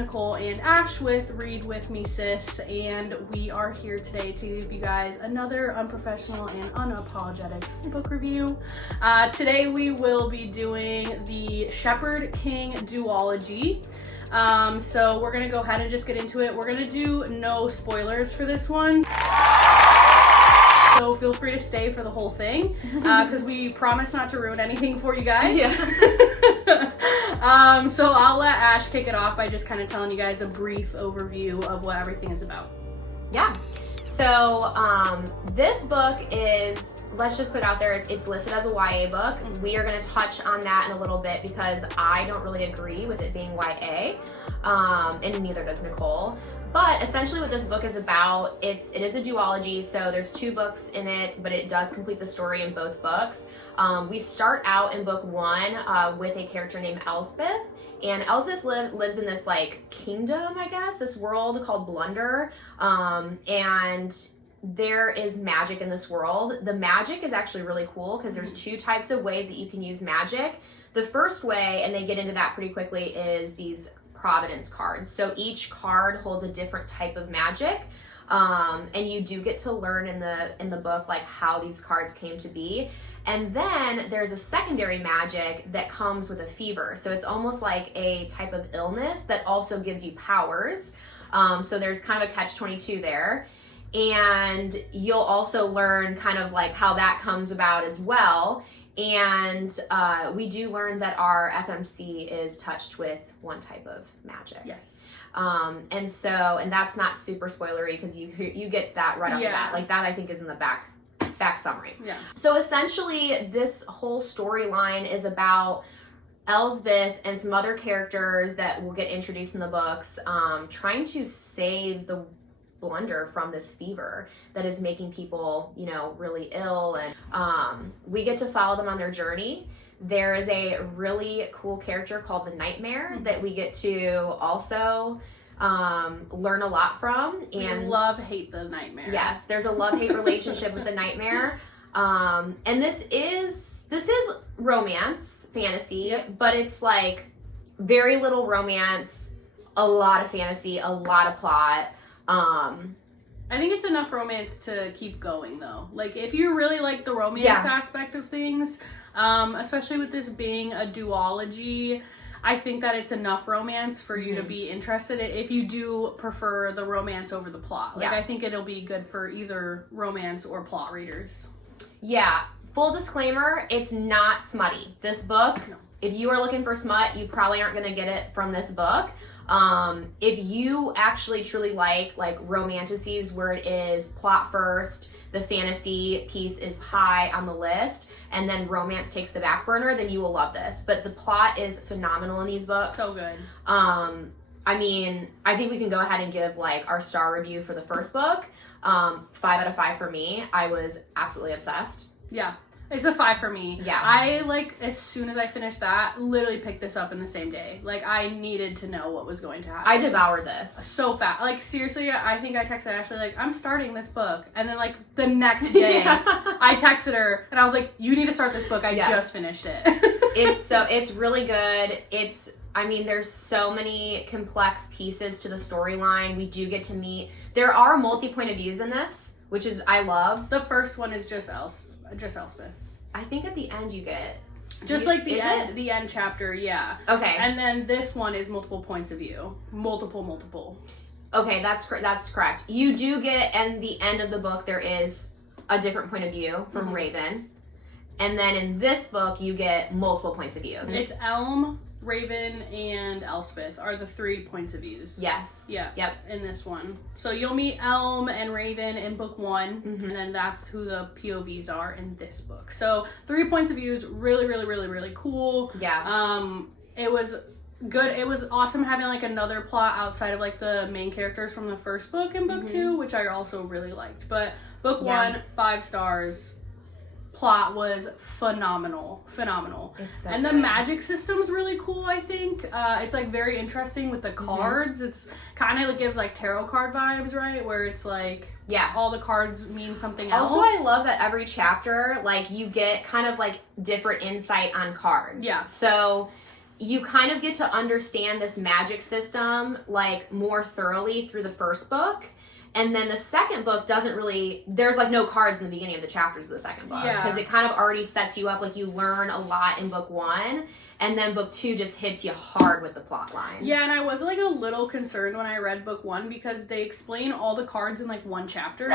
Nicole and Ash with Read With Me Sis, and we are here today to give you guys another unprofessional and unapologetic book review. Today we will be doing the Shepard King Duology. So we're gonna go ahead and just get into it. We're gonna do no spoilers for this one. So feel free to stay for the whole thing, because we promise not to ruin anything for you guys. Yeah. So I'll let Ash kick it off by just kind of telling you guys a brief overview of what everything is about. Yeah. So this book is, let's just put out there, it's listed as a YA book. We are going to touch on that in a little bit because I don't really agree with it being YA, and neither does Nicole. But essentially what this book is about, it is a duology, so there's 2 books in it, but it does complete the story in both books. We start out in book 1 with a character named Elspeth, and Elspeth lives in this like kingdom, I guess, this world called Blunder, and there is magic in this world. The magic is actually really cool because there's 2 types of ways that you can use magic. The first way, and they get into that pretty quickly, is these Providence cards. So each card holds a different type of magic, and you do get to learn in the book like how these cards came to be. And then there's a secondary magic that comes with a fever. So it's almost like a type of illness that also gives you powers. So there's kind of a catch-22 there. And you'll also learn kind of like how that comes about as well. And we do learn that our FMC is touched with one type of magic. Yes. And that's not super spoilery because you get that right off the bat. Like that I think is in the back summary. Yeah. So essentially this whole storyline is about Elsbeth and some other characters that will get introduced in the books, trying to save the Blunder from this fever that is making people, really ill, and we get to follow them on their journey. There is a really cool character called the Nightmare that we get to also learn a lot from, and love-hate the Nightmare. Yes, there's a love-hate relationship with the Nightmare, and this is romance fantasy, but it's like very little romance, a lot of fantasy, a lot of plot. I think it's enough romance to keep going though. Like if you really like the romance aspect of things, especially with this being a duology, I think that it's enough romance for you to be interested in if you do prefer the romance over the plot. Like I think it'll be good for either romance or plot readers. Yeah. Full disclaimer, it's not smutty. This book, if you are looking for smut, you probably aren't going to get it from this book. If you actually truly like romanticies where it is plot first, the fantasy piece is high on the list, and then romance takes the back burner, then you will love this. But the plot is phenomenal in these books. So good. I mean, I think we can go ahead and give like our star review for the first book. 5 out of 5 for me. I was absolutely obsessed. Yeah. It's a 5 for me. Yeah. I, as soon as I finished that, literally picked this up in the same day. Like, I needed to know what was going to happen. I devoured this. So fast. Like, seriously, I think I texted Ashley, I'm starting this book. And then, the next day, I texted her, and I was like, you need to start this book. I just finished it. It's really good. There's so many complex pieces to the storyline. We do get to meet. There are multi-point of views in this, which is, I love. The first one is just Elspeth. I think at the end you get the end chapter, yeah. Okay. And then this one is multiple points of view. Multiple. Okay, that's correct. You do get, and the end of the book there is a different point of view from Raven. And then in this book you get multiple points of view. It's Elm, Raven, and Elspeth are the 3 points of views. Yes. Yeah. Yep. In this one. So you'll meet Elm and Raven in book 1, and then that's who the POVs are in this book. So 3 points of views, really, really, really, really cool. Yeah. It was good. It was awesome having another plot outside of the main characters from the first book and book 2, which I also really liked. But book 1, 5 stars. Plot was phenomenal. It's so and good. the magic system's really cool, I think. It's very interesting with the cards. It's kind of gives tarot card vibes, right? Where it's all the cards mean something else. Also, I love that every chapter you get kind of different insight on cards. Yeah. So you kind of get to understand this magic system like more thoroughly through the first book. And then the second book doesn't really, there's like no cards in the beginning of the chapters of the second book. Because it kind of already sets you up, like you learn a lot in book 1. And then book 2 just hits you hard with the plot line. Yeah, and I was like a little concerned when I read book 1 because they explain all the cards in like one chapter.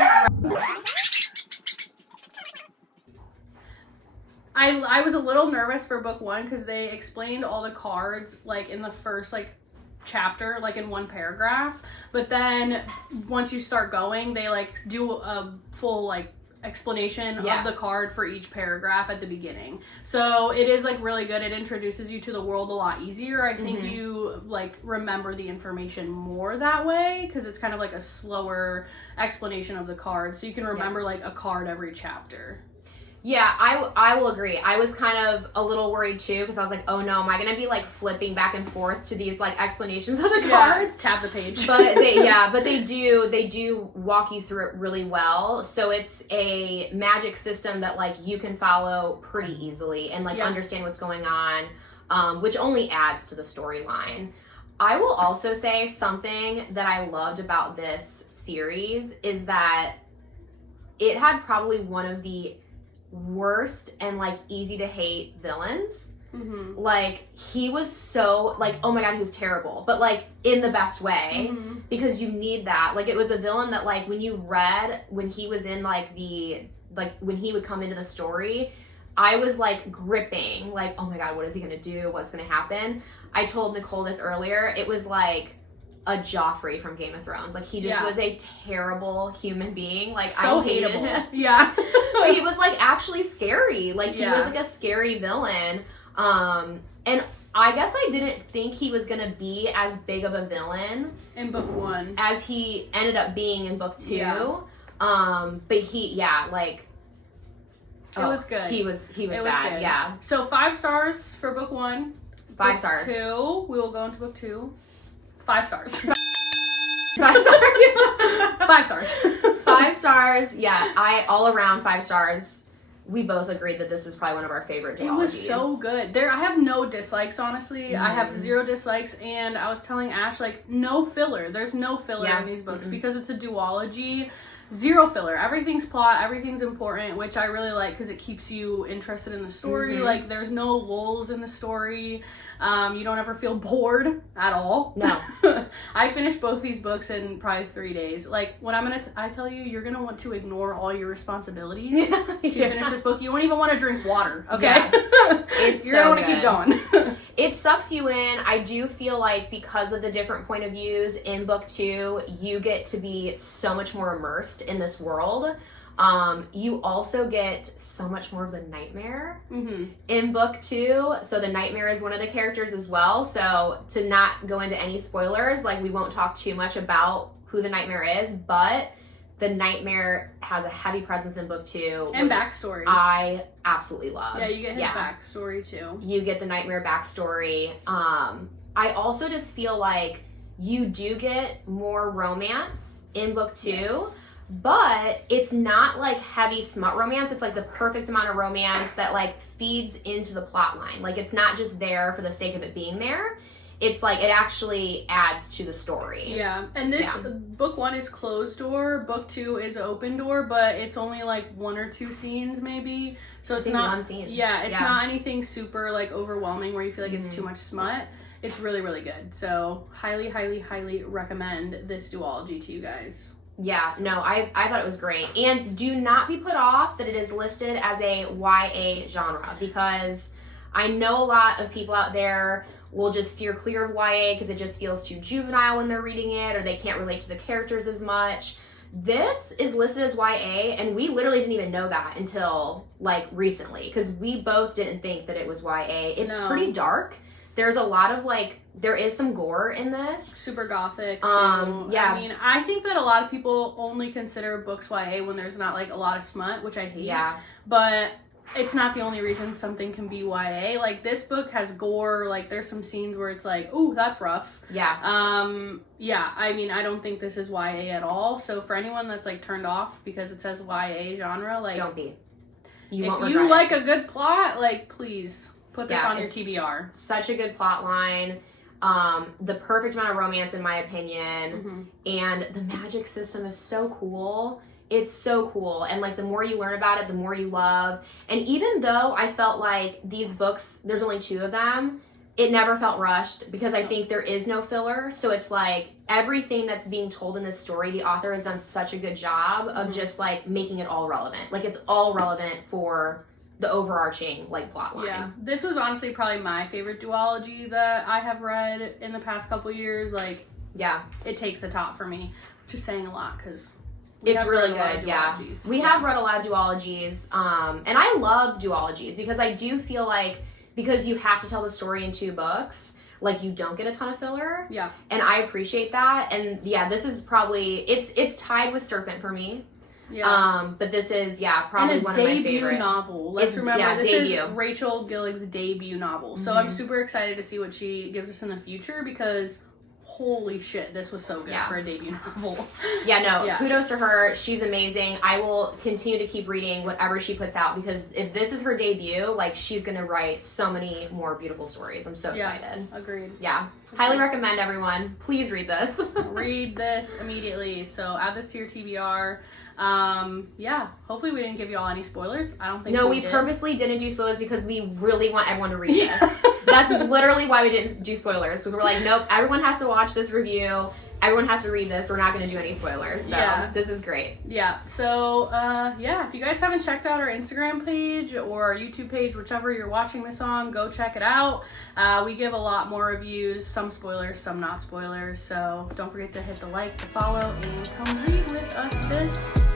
I was a little nervous for book 1 because they explained all the cards like in the first like chapter, like in one paragraph. But then once you start going, they like do a full like explanation of the card for each paragraph at the beginning. So it is like really good. It introduces you to the world a lot easier. I think you like remember the information more that way because it's kind of like a slower explanation of the card. So you can remember like a card every chapter. Yeah, I will agree. I was kind of a little worried too because I was like, oh no, am I gonna be like flipping back and forth to these like explanations of the cards? Tap the page. But they do walk you through it really well. So it's a magic system that like you can follow pretty easily and like understand what's going on, which only adds to the storyline. I will also say something that I loved about this series is that it had probably one of the worst and like easy to hate villains. Like he was so like, oh my god, he was terrible, but like in the best way, because you need that. Like it was a villain that like when you read when he was in like the like when he would come into the story, I was like gripping like, oh my god, what is he gonna do, what's gonna happen. I told Nicole this earlier, it was like a Joffrey from Game of Thrones. Like he just was a terrible human being. Like so I hated hateable. him. Yeah. But he was like actually scary. Like he was like a scary villain. And I guess I didn't think he was gonna be as big of a villain in book 1 as he ended up being in book 2. Yeah. But he like it was good. He was bad. Good. Yeah. So 5 stars for book 1. 5 stars. 2. We will go into book 2. 5 stars. 5 stars. 5 stars. 5 stars. Yeah, I all around 5 stars. We both agreed that this is probably one of our favorite duologies. It was so good. I have no dislikes, honestly. I have 0 dislikes, and I was telling Ash, like, no filler. There's no filler in these books because it's a duology. 0 filler. Everything's plot, everything's important, which I really like because it keeps you interested in the story. Like, there's no lulls in the story. You don't ever feel bored at all. No. I finished both these books in probably 3 days. Like, when I tell you, you're gonna want to ignore all your responsibilities to finish this book. You won't even want to drink water, okay? Yeah. It's you're gonna want to keep going. It sucks you in. I do feel like because of the different point of views in book 2, you get to be so much more immersed in this world. You also get so much more of the nightmare in book 2. So the nightmare is one of the characters as well. So to not go into any spoilers, like we won't talk too much about who the nightmare is, but the nightmare has a heavy presence in book 2. And backstory. I absolutely loved. Yeah, you get his backstory too. You get the nightmare backstory. I also just feel like you do get more romance in book 2, but it's not like heavy smut romance. It's like the perfect amount of romance that like feeds into the plot line. Like it's not just there for the sake of it being there. It's like it actually adds to the story. Yeah, and this book 1 is closed door, book 2 is open door, but it's only like 1 or 2 scenes maybe. So it's not 1 scene. Yeah, it's not anything super like overwhelming where you feel like it's too much smut. It's really, really good. So highly, highly, highly recommend this duology to you guys. Yeah, no, I thought it was great. And do not be put off that it is listed as a YA genre, because I know a lot of people out there will just steer clear of YA because it just feels too juvenile when they're reading it, or they can't relate to the characters as much. This is listed as YA, and we literally didn't even know that until like recently, because we both didn't think that it was YA. It's pretty dark. There's a lot of like, there is some gore in this. Super gothic too. Yeah. I mean, I think that a lot of people only consider books YA when there's not like a lot of smut, which I hate. Yeah. But it's not the only reason something can be YA. Like this book has gore, like there's some scenes where it's like, ooh, that's rough. Yeah. Yeah, I mean, I don't think this is YA at all. So for anyone that's like turned off because it says YA genre, like don't be. If you like a good plot, like please Put this on your TBR. Such a good plot line. The perfect amount of romance in my opinion. And the magic system is so cool. It's so cool. And like the more you learn about it, the more you love. And even though I felt like these books, there's only 2 of them, it never felt rushed because I think there is no filler. So it's like everything that's being told in this story, the author has done such a good job of just like making it all relevant. Like it's all relevant for the overarching like plot line. Yeah, this was honestly probably my favorite duology that I have read in the past couple years. Like, yeah, it takes the top for me, which is saying a lot because it's really good. Yeah, we have read a lot of duologies, and I love duologies because I do feel like because you have to tell the story in 2 books, like you don't get a ton of filler. Yeah, and I appreciate that. And yeah, this is probably it's tied with Serpent for me. Yeah. But this is probably one of my favorite. Debut novel. Let's remember this is Rachel Gillig's debut novel. So I'm super excited to see what she gives us in the future because holy shit, this was so good for a debut novel. Kudos to her. She's amazing. I will continue to keep reading whatever she puts out because if this is her debut, like she's gonna write so many more beautiful stories. I'm so excited. Agreed. Yeah. Highly recommend everyone. Please read this. Read this immediately. So add this to your TBR. Hopefully we didn't give you all any spoilers. I don't think we purposely didn't do spoilers because we really want everyone to read this. That's literally why we didn't do spoilers because we're like, nope, everyone has to watch this review. Everyone has to read this. We're not going to do any spoilers. So this is great. Yeah. So, if you guys haven't checked out our Instagram page or our YouTube page, whichever you're watching this on, go check it out. We give a lot more reviews, some spoilers, some not spoilers. So don't forget to hit the like, the follow, and come read with us, sis.